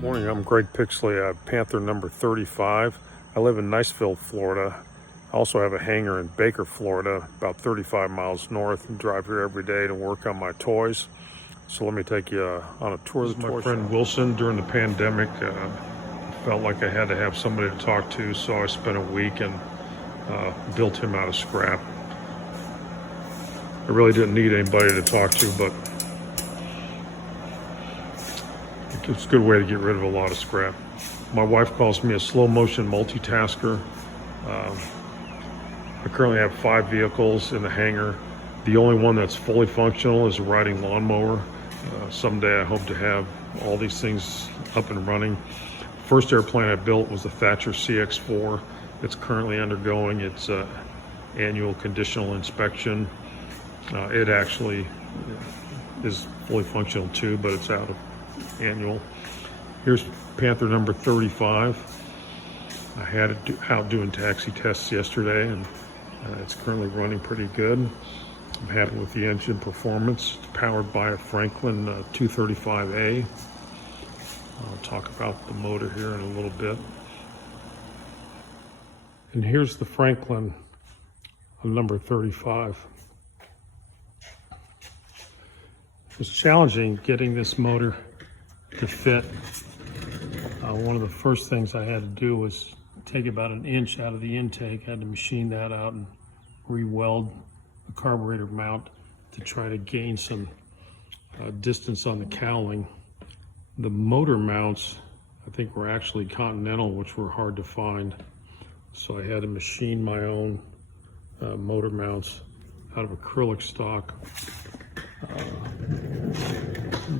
Morning, I'm Greg Pixley. I have Panther number 35. I live in Niceville, Florida. I also have a hangar in Baker, Florida, about 35 miles north, and drive here every day to work on my toys. So let me take you on a tour of the toy shop. My friend Wilson, during the pandemic, felt like I had to have somebody to talk to, so I spent a week and built him out of scrap. I really didn't need anybody to talk to, but it's a good way to get rid of a lot of scrap. My wife calls me a slow motion multitasker. I currently have 5 vehicles in the hangar. The only one that's fully functional is a riding lawnmower. Someday I hope to have all these things up and running. First airplane I built was the Thatcher CX-4. It's currently undergoing its annual conditional inspection. It actually is fully functional too, but it's out of annual. Here's Panther number 35. I had it out doing taxi tests yesterday, and it's currently running pretty good. I'm happy with the engine performance. It's powered by a Franklin 235A. I'll talk about the motor here in a little bit. And here's the Franklin number 35. It was challenging getting this motor to fit. One of the first things I had to do was take about an inch out of the intake. I had to machine that out and re-weld the carburetor mount to try to gain some distance on the cowling. The motor mounts, I think, were actually Continental, which were hard to find. So I had to machine my own motor mounts out of acrylic stock.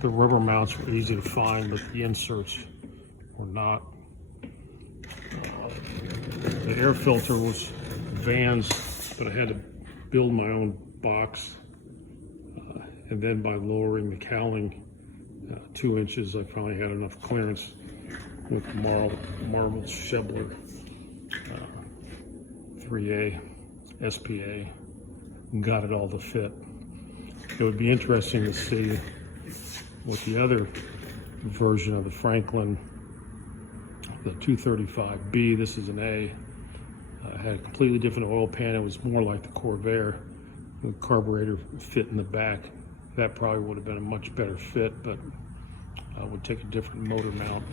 The rubber mounts were easy to find, but the inserts were not. The air filter was Vans, but I had to build my own box. And then by lowering the cowling 2 inches, I finally had enough clearance with the marble Shebler 3A SPA and got it all to fit. It would be interesting to see what the other version of the Franklin, the 235B, this is an A, had a completely different oil pan. It was more like the Corvair. The carburetor fit in the back. That probably would have been a much better fit, but I would take a different motor mount.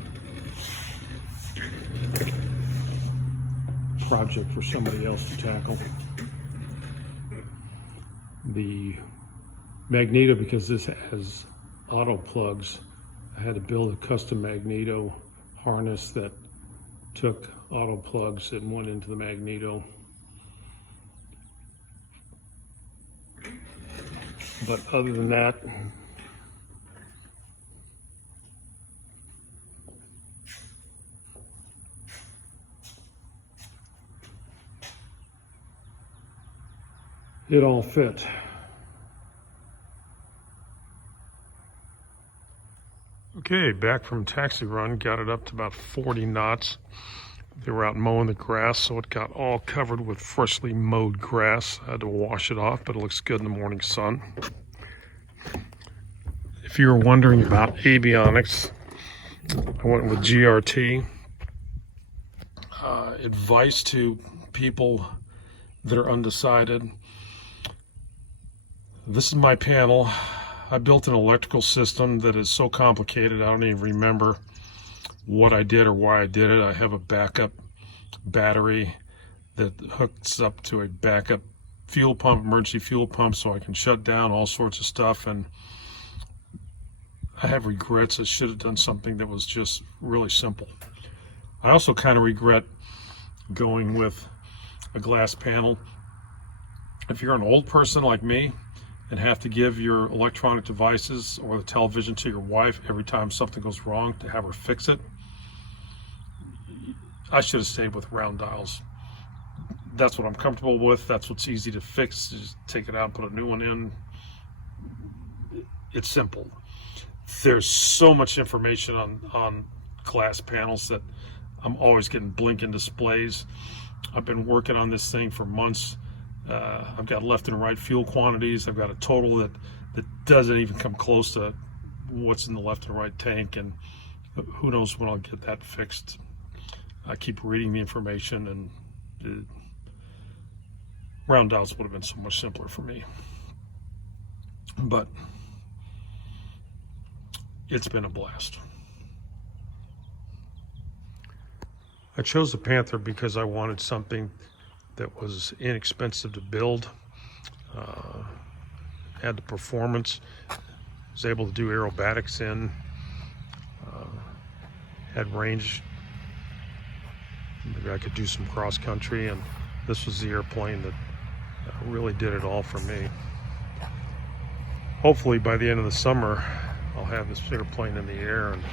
Project for somebody else to tackle. The magneto, because this has auto plugs, I had to build a custom magneto harness that took auto plugs and went into the magneto. But other than that, it all fit. Okay, back from taxi run, got it up to about 40 knots. They were out mowing the grass, so it got all covered with freshly mowed grass. I had to wash it off, but it looks good in the morning sun. If you were wondering about Avionics, I went with GRT. Advice to people that are undecided. This is my panel. I built an electrical system that is so complicated I don't even remember what I did or why I did it. I have a backup battery that hooks up to a backup fuel pump, emergency fuel pump, so I can shut down all sorts of stuff. And I have regrets. I should have done something that was just really simple. I also kind of regret going with a glass panel. If you're an old person like me and have to give your electronic devices or the television to your wife every time something goes wrong to have her fix it, I should have stayed with round dials. That's what I'm comfortable with. That's what's easy to fix. Just take it out and put a new one in. It's simple. There's so much information on glass panels that I'm always getting blinking displays. I've been working on this thing for months. I've got left and right fuel quantities. I've got a total that doesn't even come close to what's in the left and right tank, and who knows when I'll get that fixed. I keep reading the information, and round outs would have been so much simpler for me. But it's been a blast. I chose the Panther because I wanted something that was inexpensive to build, had the performance, was able to do aerobatics in, had range. Maybe I could do some cross country, and this was the airplane that really did it all for me. Hopefully by the end of the summer, I'll have this airplane in the air and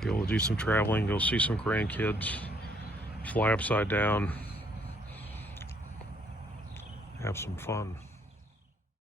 be able to do some traveling, go see some grandkids, fly upside down, have some fun.